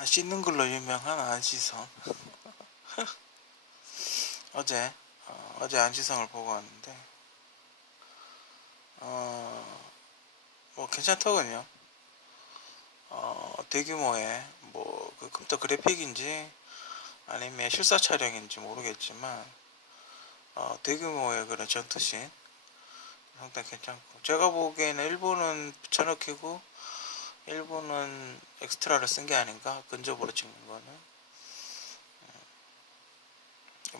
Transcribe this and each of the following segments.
안 씻는 걸로 유명한 안시성. 어제 어제 안시성을 보고 왔는데 뭐 괜찮더군요. 대규모의 뭐그 컴퓨터 그래픽인지 아니면 실사 촬영인지 모르겠지만 대규모의 그런 전투씬 상당히 괜찮고, 제가 보기에는 일본은 붙여넣기고 일본은 엑스트라를 쓴 게 아닌가, 근접으로 찍는 거는.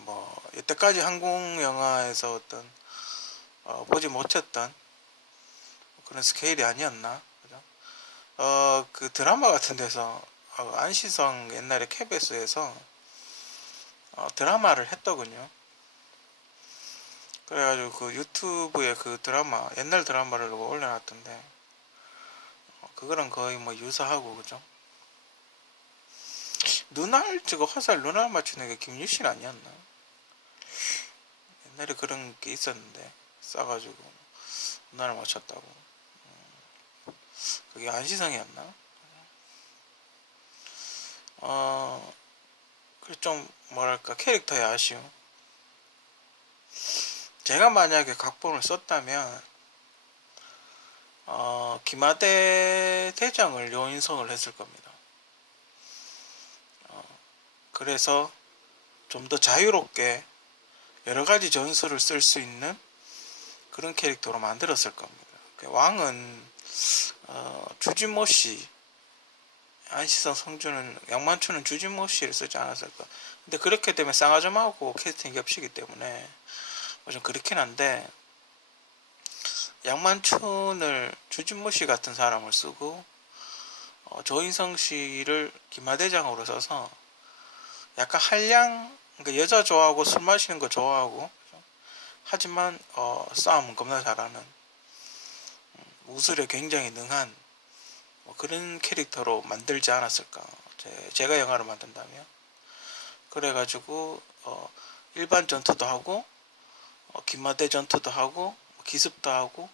뭐 여태까지 한국 영화에서 어떤 보지 못했던 그런 스케일이 아니었나, 그죠? 그 드라마 같은 데서 안시성 옛날에 KBS에서 드라마를 했더군요. 그래가지고 그 유튜브에 그 드라마, 옛날 드라마를 올려놨던데, 그거랑 거의 뭐 유사하고, 그죠? 눈알, 저거 화살 눈알 맞추는 게 김유신 아니었나? 옛날에 그런 게 있었는데 싸가지고 눈알 맞췄다고. 그게 안시성이었나? 그좀 뭐랄까, 캐릭터의 아쉬움. 제가 만약에 각본을 썼다면 기마대 대장을 요인성을 했을 겁니다. 그래서 좀 더 자유롭게 여러 가지 전술을 쓸 수 있는 그런 캐릭터로 만들었을 겁니다. 왕은 주진모 씨, 안시성, 성주는, 양만추는 주진모 씨를 쓰지 않았을까. 근데 그렇게 되면 쌍화점하고 캐스팅 겹치기 때문에 좀 그렇긴 한데, 양만춘을 주진모 씨 같은 사람을 쓰고 조인성 씨를 기마대장으로 써서 약간 한량, 그러니까 여자 좋아하고 술 마시는 거 좋아하고, 하지만 싸움은 겁나 잘하는, 무술에 굉장히 능한 뭐 그런 캐릭터로 만들지 않았을까, 제가 영화를 만든다면. 그래가지고 일반 전투도 하고 기마대 전투도 하고 기습도 하고,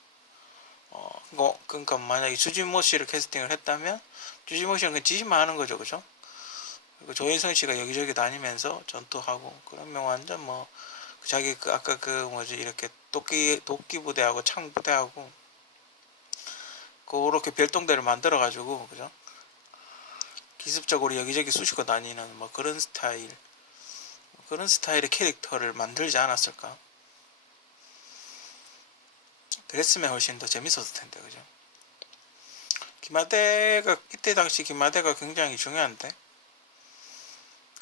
그러니까 만약에 주진모 씨를 캐스팅을 했다면 주진모 씨는 그냥 지시만 하는 거죠, 그죠? 그리고 조인성 씨가 여기저기 다니면서 전투하고, 그러면 완전 뭐 자기 그 아까 그 뭐지, 이렇게 도끼 부대하고 창 부대하고 그렇게 별동대를 만들어 가지고, 그죠? 기습적으로 여기저기 쑤시고 다니는 뭐 그런 스타일, 그런 스타일의 캐릭터를 만들지 않았을까? 그랬으면 훨씬 더 재밌었을 텐데, 그죠? 기마대가, 이때 당시 기마대가 굉장히 중요한데,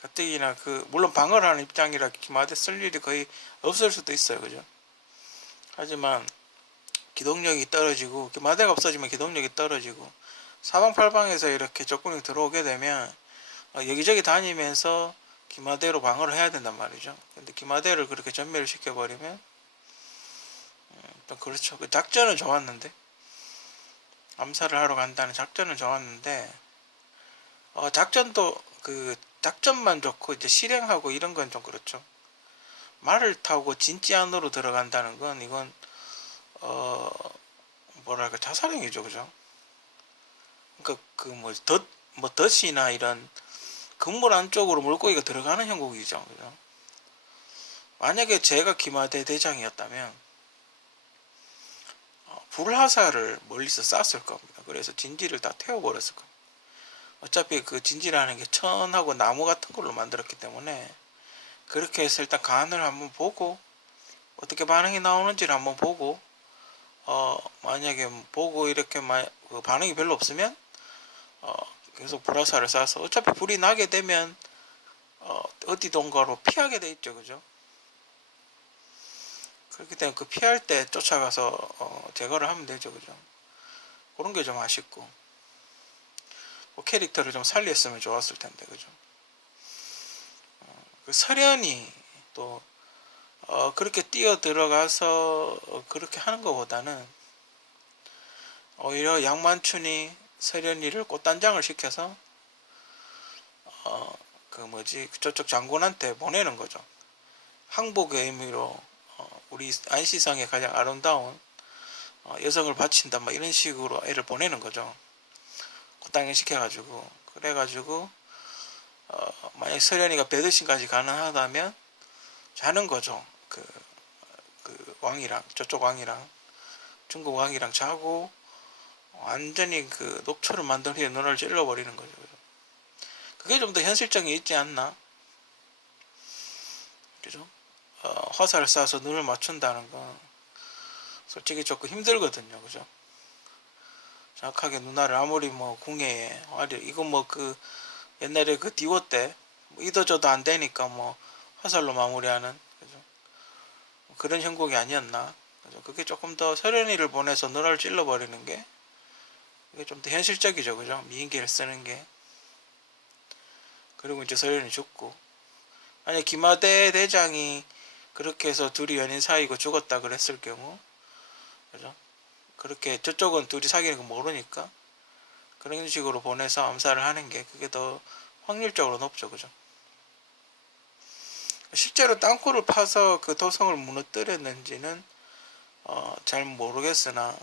가뜩이나 물론 방어를 하는 입장이라 기마대 쓸 일이 거의 없을 수도 있어요, 그죠? 하지만 기동력이 떨어지고, 기마대가 없어지면 기동력이 떨어지고, 사방팔방에서 이렇게 적군이 들어오게 되면 여기저기 다니면서 기마대로 방어를 해야 된단 말이죠. 근데 기마대를 그렇게 전멸을 시켜버리면 또 그렇죠. 그 작전은 좋았는데, 암살을 하러 간다는 작전은 좋았는데, 작전도 작전만 좋고 이제 실행하고 이런 건 좀 그렇죠. 말을 타고 진지 안으로 들어간다는 건, 이건 어 뭐랄까, 자살행위죠, 그죠? 그러니까 뭐 덫이나 이런 건물 안쪽으로 물고기가 들어가는 형국이죠, 그죠? 만약에 제가 기마대 대장이었다면 불화살을 멀리서 쐈을 겁니다. 그래서 진지를 다 태워버렸을 겁니다. 어차피 그 진지라는 게 천하고 나무 같은 걸로 만들었기 때문에, 그렇게 해서 일단 간을 한번 보고 어떻게 반응이 나오는지를 한번 보고, 만약에 보고 이렇게 그 반응이 별로 없으면 계속 불화살을 쏴서, 어차피 불이 나게 되면 어디론가로 피하게 돼 있죠, 그죠? 그렇기 때문에 그 피할 때 쫓아가서 제거를 하면 되죠, 그죠? 그런 게 좀 아쉽고, 그 캐릭터를 좀 살렸으면 좋았을 텐데, 그죠? 그 설현이 또 그렇게 뛰어 들어가서 그렇게 하는 것보다는 오히려 양만춘이 설현이를 꽃단장을 시켜서 그 뭐지, 저쪽 장군한테 보내는 거죠. 항복의 의미로 우리 안시성의 가장 아름다운 여성을 바친다, 뭐 이런 식으로 애를 보내는 거죠. 꽃단장 시켜가지고. 그래가지고 만약 서련이가 배드신까지 가능하다면 자는 거죠. 그 왕이랑 저쪽 왕이랑 중국 왕이랑 자고 완전히 그 녹초를 만든 후에 눈을 찔러버리는 거죠. 그게 좀 더 현실성이 있지 않나? 그죠? 화살을 쏴서 눈을 맞춘다는 건 솔직히 조금 힘들거든요. 그죠? 정확하게 누나를 아무리 뭐 궁예에 이거 뭐 그 옛날에 그 디오 때 이도저도 안 되니까 뭐 화살로 마무리하는 그죠? 그런 형국이 아니었나? 그죠? 그게 조금 더 서련이를 보내서 눈을 찔러버리는 게 이게 좀 더 현실적이죠. 그죠? 미인기를 쓰는 게. 그리고 이제 서련이 죽고 만약 김하대 대장이 그렇게 해서 둘이 연인 사이고 죽었다 그랬을 경우 그죠? 그렇게 저쪽은 둘이 사귀는 거 모르니까 그런 식으로 보내서 암살을 하는 게 그게 더 확률적으로 높죠. 그죠? 실제로 땅굴을 파서 그 도성을 무너뜨렸는지는 잘 모르겠으나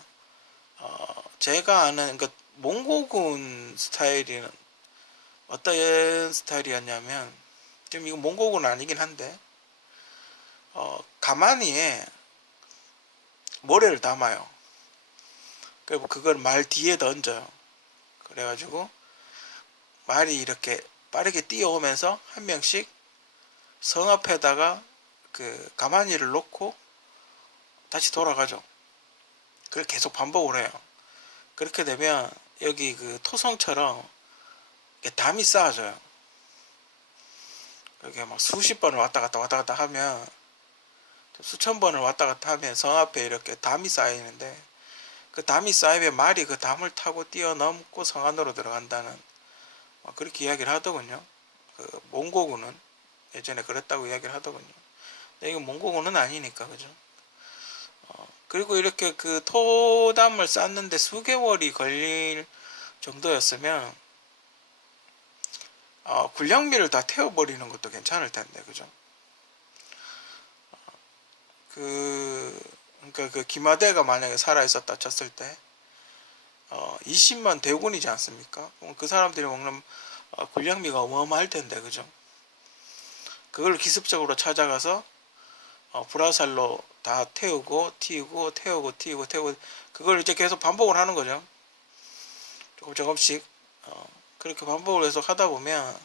제가 아는 그러니까 몽고군 스타일은 어떤 스타일이었냐면 지금 이거 몽고군 아니긴 한데 가마니에 모래를 담아요. 그리고 그걸 말 뒤에 던져요. 그래가지고 말이 이렇게 빠르게 뛰어오면서 한 명씩 성 앞에다가 그 가마니를 놓고 다시 돌아가죠. 그걸 계속 반복을 해요. 그렇게 되면 여기 그 토성처럼 담이 쌓아져요. 이렇게 막 수십 번을 왔다 갔다 하면 수천 번을 왔다 갔다 하면 성 앞에 이렇게 담이 쌓이는데 그 담이 쌓이면 말이 그 담을 타고 뛰어넘고 성 안으로 들어간다는 그렇게 이야기를 하더군요. 그 몽고군은 예전에 그랬다고 이야기를 하더군요. 근데 이건 몽고군은 아니니까 그죠. 그리고 이렇게 그 토담을 쌓는데 수개월이 걸릴 정도였으면 군량미를 다 태워버리는 것도 괜찮을 텐데 그죠. 그러니까 그 김하대가 만약에 살아있었다 쳤을 때 20만 대군이지 않습니까? 그 사람들이 먹는 군량미가 어마어마할 텐데 그죠. 그걸 기습적으로 찾아가서 불화살로 다 태우고 튀고 태우고 튀고 태우고 그걸 이제 계속 반복을 하는 거죠. 조금씩 그렇게 반복을 계속 하다 보면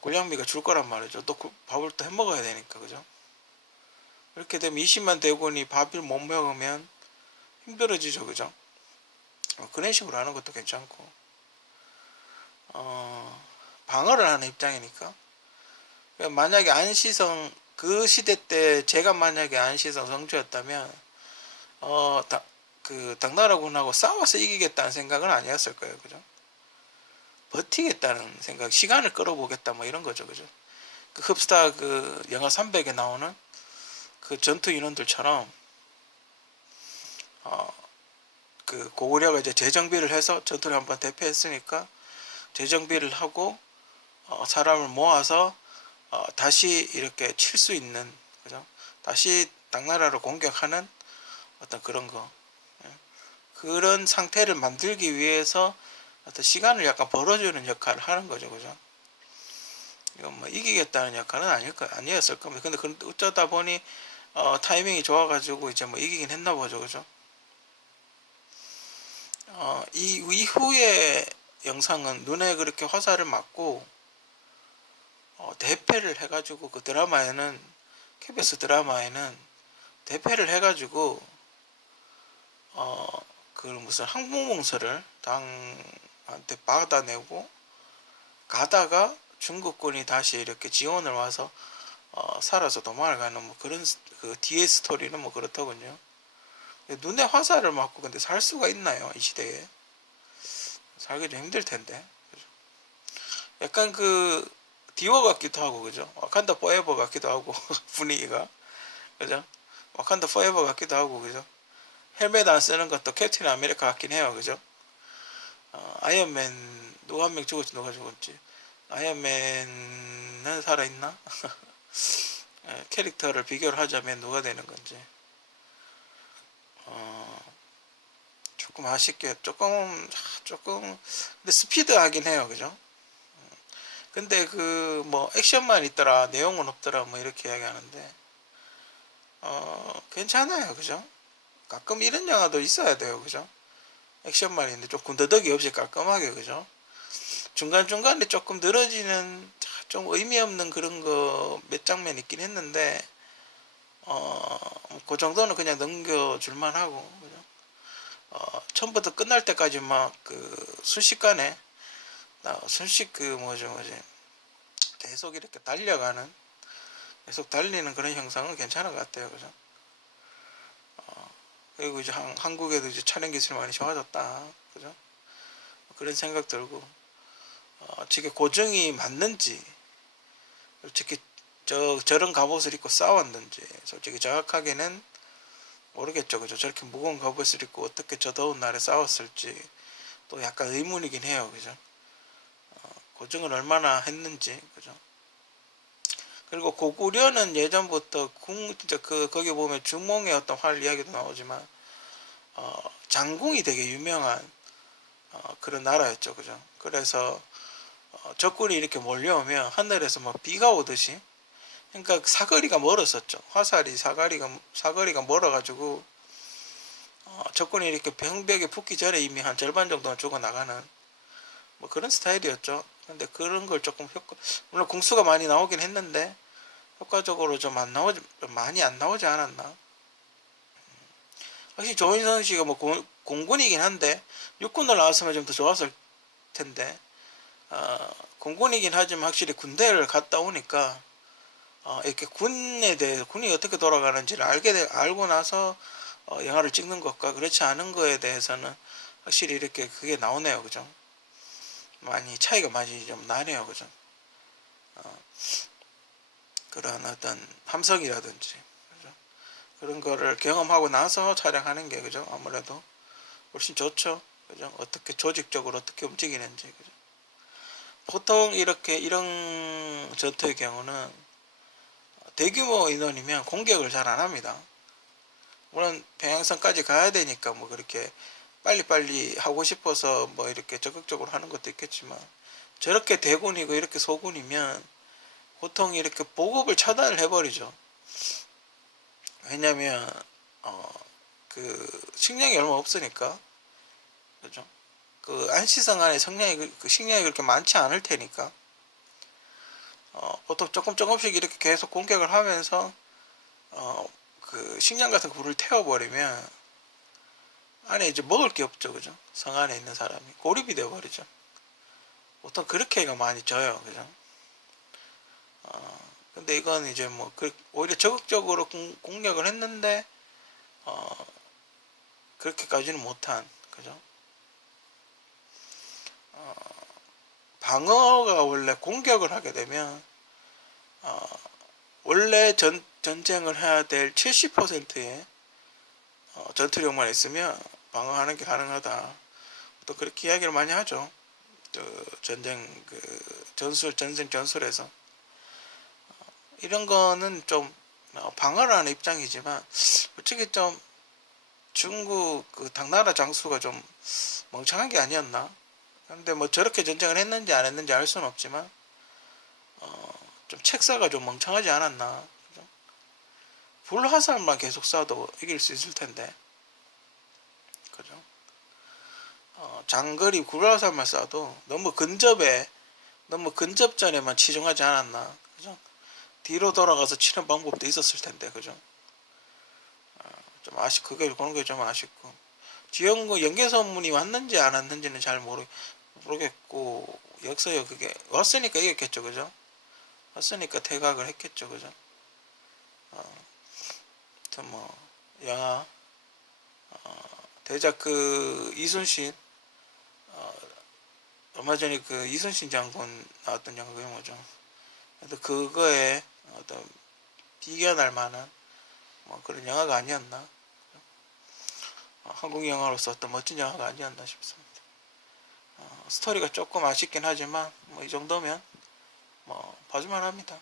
군량미가 줄 거란 말이죠. 또 밥을 또 해먹어야 되니까 그죠. 그렇게 되면 20만 대군이 밥을 못 먹으면 힘들어지죠 그죠. 그런 식으로 하는 것도 괜찮고 방어를 하는 입장이니까 만약에 안시성 그 시대 때 제가 만약에 안시성 성주였다면 그 당나라군하고 싸워서 이기겠다는 생각은 아니었을 거예요 그죠. 버티겠다는 생각, 시간을 끌어보겠다 뭐 이런 거죠 그죠. 그 흡스타 그 영화 300에 나오는 그 전투 인원들처럼 그 고구려가 이제 재정비를 해서 전투를 한번 대패했으니까 재정비를 하고 사람을 모아서 다시 이렇게 칠 수 있는 그죠. 다시 당나라를 공격하는 어떤 그런 거 그런 상태를 만들기 위해서 어떤 시간을 약간 벌어주는 역할을 하는 거죠 그죠. 이건 뭐 이기겠다는 역할은 아니었을 겁니다. 근데 어쩌다 보니 타이밍이 좋아가지고 이제 뭐 이기긴 했나 보죠 그죠. 이 이후의 영상은 눈에 그렇게 화살을 맞고 대패를 해가지고 그 드라마에는 KBS 드라마에는 대패를 해가지고 그 무슨 항복몽서를 당한테 받아내고 가다가 중국군이 다시 이렇게 지원을 와서 살아서 도망을 가는 뭐 그런 그 뒤의 스토리는 뭐 그렇더군요. 눈에 화살을 맞고 근데 살 수가 있나요 이 시대에. 살기 좀 힘들 텐데. 그죠? 약간 그 디워 같기도 하고 그죠. 와칸다 포에버 같기도 하고 분위기가 그죠. 와칸다 포에버 같기도 하고 그죠. 헬멧 안 쓰는 것도 캡틴 아메리카 같긴 해요 그죠. 아이언맨 누가 한 명 죽었지 누가 죽었지. 아이언맨은 살아있나? 캐릭터를 비교를 하자면 누가 되는 건지 조금 아쉽게 조금 근데 스피드하긴 해요 그죠. 근데 그 뭐 액션만 있더라 내용은 없더라 뭐 이렇게 이야기하는데 괜찮아요 그죠? 가끔 이런 영화도 있어야 돼요 그죠? 액션만 있는데 좀 군더더기 없이 깔끔하게 그죠? 중간중간에 조금 늘어지는 좀 의미 없는 그런 거 몇 장면 있긴 했는데 그 정도는 그냥 넘겨줄만 하고 그죠? 처음부터 끝날 때까지 막 그 순식간에 순식 그 뭐지 계속 이렇게 달려가는 계속 달리는 그런 형상은 괜찮은 것 같아요 그죠? 그리고 이제 한국에도 이제 촬영 기술이 많이 좋아졌다 그죠? 그런 생각 들고 저게 고증이 맞는지 솔직히 저런 갑옷을 입고 싸웠는지 솔직히 정확하게는 모르겠죠 그죠? 저렇게 무거운 갑옷을 입고 어떻게 저 더운 날에 싸웠을지 또 약간 의문이긴 해요 그죠? 고증을 얼마나 했는지 그죠? 그리고 고구려는 예전부터 진짜 거기 보면 주몽의 어떤 활 이야기도 나오지만 장궁이 되게 유명한 그런 나라였죠 그죠? 그래서 적군이 이렇게 몰려오면 하늘에서 막 비가 오듯이 그러니까 사거리가 멀었었죠. 화살이 사거리가 멀어가지고 적군이 이렇게 병벽에 붙기 전에 이미 한 절반 정도는 죽어 나가는 뭐 그런 스타일이었죠. 근데 그런 걸 조금 물론 궁수가 많이 나오긴 했는데 효과적으로 좀 안 나오지 많이 안 나오지 않았나. 확실히 조인성 씨가 뭐 공군이긴 한데 육군을 나왔으면 좀 더 좋았을 텐데 공군이긴 하지만 확실히 군대를 갔다 오니까 이렇게 군에 대해서 군이 어떻게 돌아가는지를 알고 나서 영화를 찍는 것과 그렇지 않은 거에 대해서는 확실히 이렇게 그게 나오네요 그죠? 많이 차이가 많이 좀 나네요 그죠? 그런 어떤 함성이라든지 그죠? 그런 거를 경험하고 나서 촬영하는 게 그죠? 아무래도 훨씬 좋죠 그죠? 어떻게 조직적으로 어떻게 움직이는지 그죠? 보통 이렇게 이런 전투의 경우는 대규모 인원이면 공격을 잘 안 합니다. 물론 평양성까지 가야 되니까 뭐 그렇게 빨리빨리 하고 싶어서 뭐 이렇게 적극적으로 하는 것도 있겠지만 저렇게 대군이고 이렇게 소군이면 보통 이렇게 보급을 차단을 해버리죠. 왜냐면 그 식량이 얼마 없으니까 그죠? 그 안시성 안에 식량이 그렇게 많지 않을 테니까 보통 조금씩 이렇게 계속 공격을 하면서 그 식량 같은 거 불을 태워버리면 안에 이제 먹을 게 없죠 그죠? 성 안에 있는 사람이 고립이 되어버리죠. 보통 그렇게가 많이 져요 그죠? 근데 이건 이제 뭐 오히려 적극적으로 공격을 했는데 그렇게까지는 못한 그죠? 방어가 원래 공격을 하게 되면 원래 전쟁을 해야 될 70%의 전투력만 있으면 방어하는 게 가능하다. 또 그렇게 이야기를 많이 하죠. 전쟁 전쟁 전술에서 이런 거는 좀 방어를 하는 입장이지만 솔직히 좀 중국 그 당나라 장수가 좀 멍청한 게 아니었나? 근데 뭐 저렇게 전쟁을 했는지 안 했는지 알 수는 없지만 좀 책사가 좀 멍청하지 않았나? 그죠? 불화살만 계속 쏴도 이길 수 있을 텐데, 그죠? 장거리 불화살만 쏴도 너무 근접전에만 치중하지 않았나? 그죠? 뒤로 돌아가서 치는 방법도 있었을 텐데, 그죠? 좀 그런 게 좀 아쉽고. 지형구 연계선문이 왔는지 안 왔는지는 잘 모르겠고, 역사요, 그게. 왔으니까 이겼겠죠, 그죠? 왔으니까 퇴각을 했겠죠, 그죠? 뭐, 영화, 대작 그, 이순신, 얼마 전에 그 이순신 장군 나왔던 영화, 그게 뭐죠? 그거에 어떤 비견할 만한 뭐 그런 영화가 아니었나? 한국 영화로서 어떤 멋진 영화가 아니었나 싶습니다. 스토리가 조금 아쉽긴 하지만 뭐 이 정도면 뭐 봐줄만 합니다.